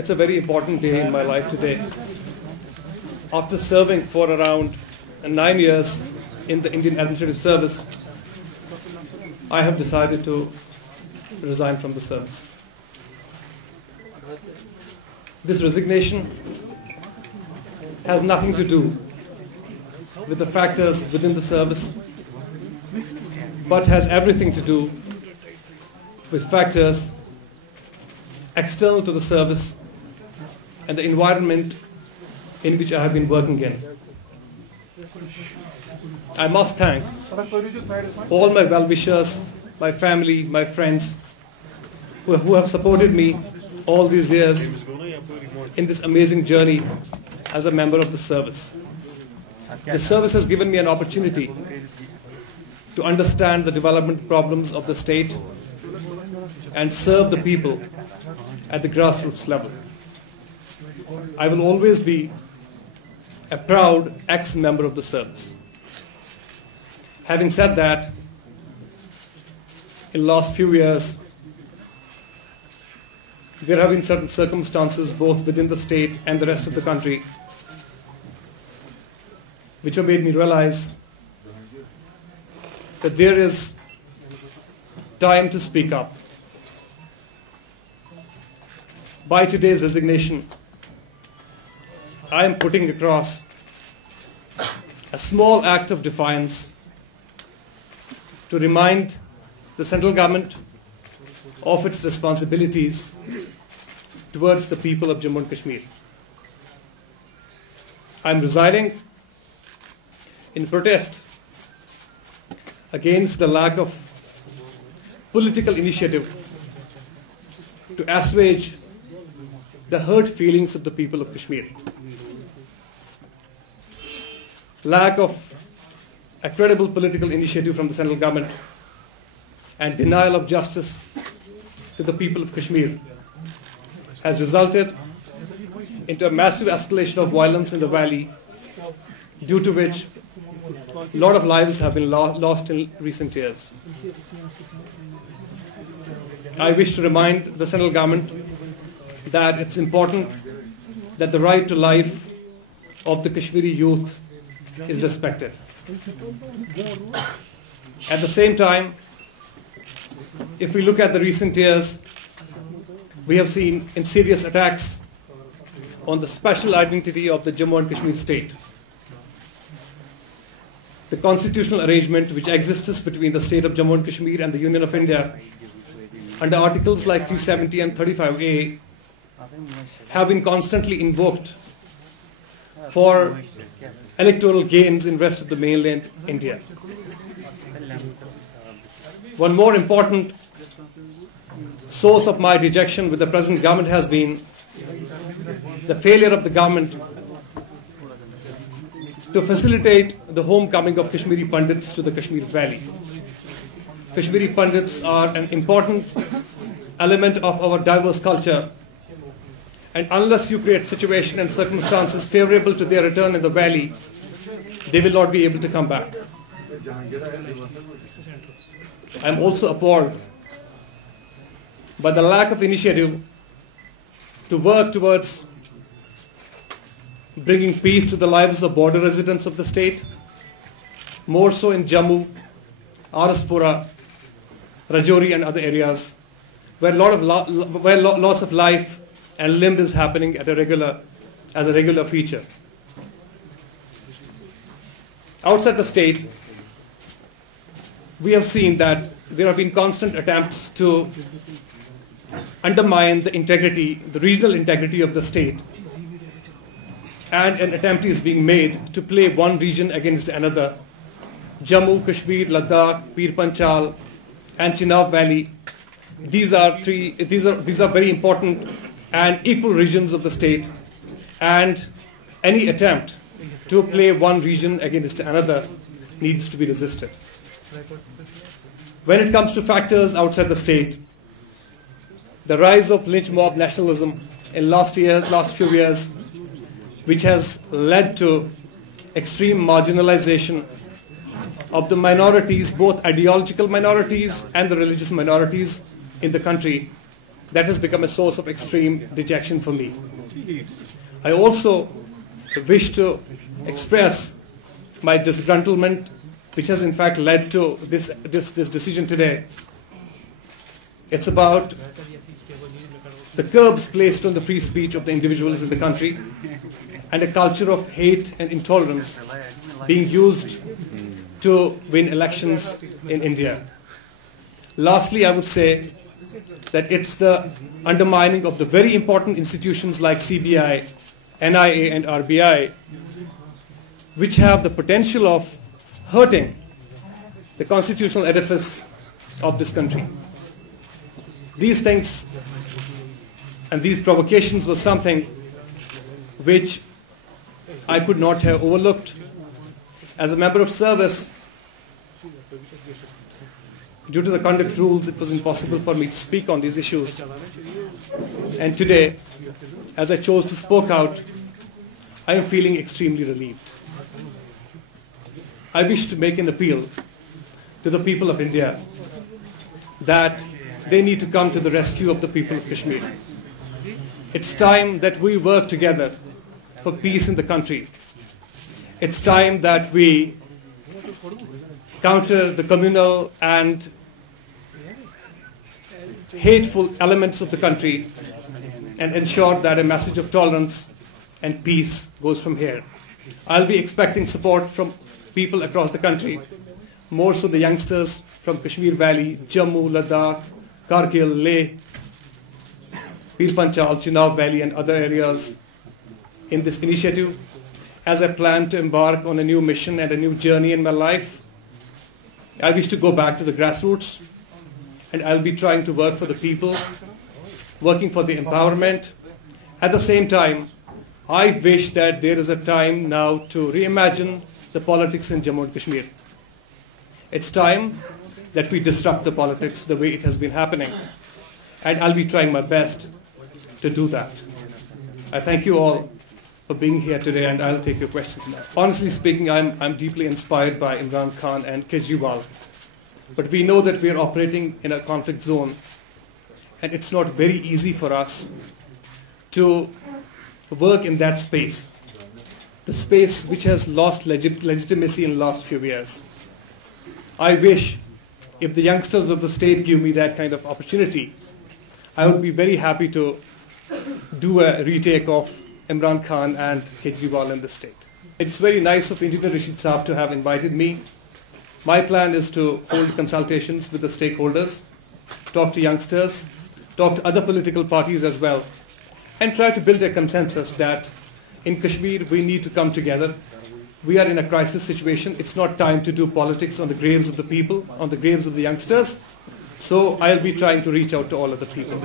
It's a very important day in my life today. After serving for around 9 years in the Indian Administrative Service, I have decided to resign from the service. This resignation has nothing to do with the factors within the service, but has everything to do with factors external to the service and the environment in which I have been working in. I must thank all my well-wishers, my family, my friends, who have supported me all these years in this amazing journey as a member of the service. The service has given me an opportunity to understand the development problems of the state and serve the people at the grassroots level. I will always be a proud ex-member of the service. Having said that, in the last few years, there have been certain circumstances both within the state and the rest of the country which have made me realize that there is time to speak up. By today's resignation, I am putting across a small act of defiance to remind the central government of its responsibilities towards the people of Jammu and Kashmir. I am resigning in protest against the lack of political initiative to assuage the hurt feelings of the people of Kashmir. Lack of a credible political initiative from the central government and denial of justice to the people of Kashmir has resulted into a massive escalation of violence in the valley, due to which a lot of lives have been lost in recent years. I wish to remind the central government that it's important that the right to life of the Kashmiri youth is respected. At the same time, if we look at the recent years, we have seen insidious attacks on the special identity of the Jammu and Kashmir state. The constitutional arrangement which exists between the state of Jammu and Kashmir and the Union of India under articles like 370 and 35A have been constantly invoked for electoral gains in rest of the mainland India. One more important source of my dejection with the present government has been the failure of the government to facilitate the homecoming of Kashmiri Pandits to the Kashmir Valley. Kashmiri Pandits are an important element of our diverse culture, and unless you create situation and circumstances favorable to their return in the valley, they will not be able to come back. I am also appalled by the lack of initiative to work towards bringing peace to the lives of border residents of the state, more so in Jammu, Araspura, Rajouri and other areas, where loss of life and limb is happening as a regular feature. Outside the state, we have seen that there have been constant attempts to undermine the regional integrity of the state, and an attempt is being made to play one region against another. Jammu, Kashmir, Ladakh, Pir Panchal, and Chenab Valley. These are very important and equal regions of the state, and any attempt to play one region against another needs to be resisted. When it comes to factors outside the state, the rise of lynch mob nationalism in last few years, which has led to extreme marginalization of the minorities, both ideological minorities and the religious minorities in the country, that has become a source of extreme dejection for me. I also wish to express my disgruntlement, which has in fact led to this decision today. It's about the curbs placed on the free speech of the individuals in the country and a culture of hate and intolerance being used to win elections in India. Lastly, I would say that it's the undermining of the very important institutions like CBI, NIA and RBI, which have the potential of hurting the constitutional edifice of this country. These things and these provocations were something which I could not have overlooked. As a member of service, due to the conduct rules, it was impossible for me to speak on these issues. And today, as I chose to speak out, I am feeling extremely relieved. I wish to make an appeal to the people of India that they need to come to the rescue of the people of Kashmir. It's time that we work together for peace in the country. It's time that we counter the communal and hateful elements of the country and ensure that a message of tolerance and peace goes from here. I'll be expecting support from people across the country, more so the youngsters from Kashmir Valley, Jammu, Ladakh, Kargil, Leh, Pir Panchal, Chenab Valley and other areas in this initiative. As I plan to embark on a new mission and a new journey in my life, I wish to go back to the grassroots, and I'll be trying to work for the people, working for the empowerment. At the same time, I wish that there is a time now to reimagine the politics in Jammu and Kashmir. It's time that we disrupt the politics the way it has been happening, and I'll be trying my best to do that. I thank you all for being here today, and I'll take your questions now. Honestly speaking, I'm deeply inspired by Imran Khan and Kejriwal. But we know that we are operating in a conflict zone, and it's not very easy for us to work in that space, the space which has lost legitimacy in the last few years. I wish if the youngsters of the state give me that kind of opportunity, I would be very happy to do a retake of Imran Khan and Kejriwal in the state. It's very nice of Engineer Rashid Saab to have invited me. My plan is to hold consultations with the stakeholders, talk to youngsters, talk to other political parties as well, and try to build a consensus that in Kashmir we need to come together. We are in a crisis situation. It's not time to do politics on the graves of the people, on the graves of the youngsters. So I'll be trying to reach out to all of the people.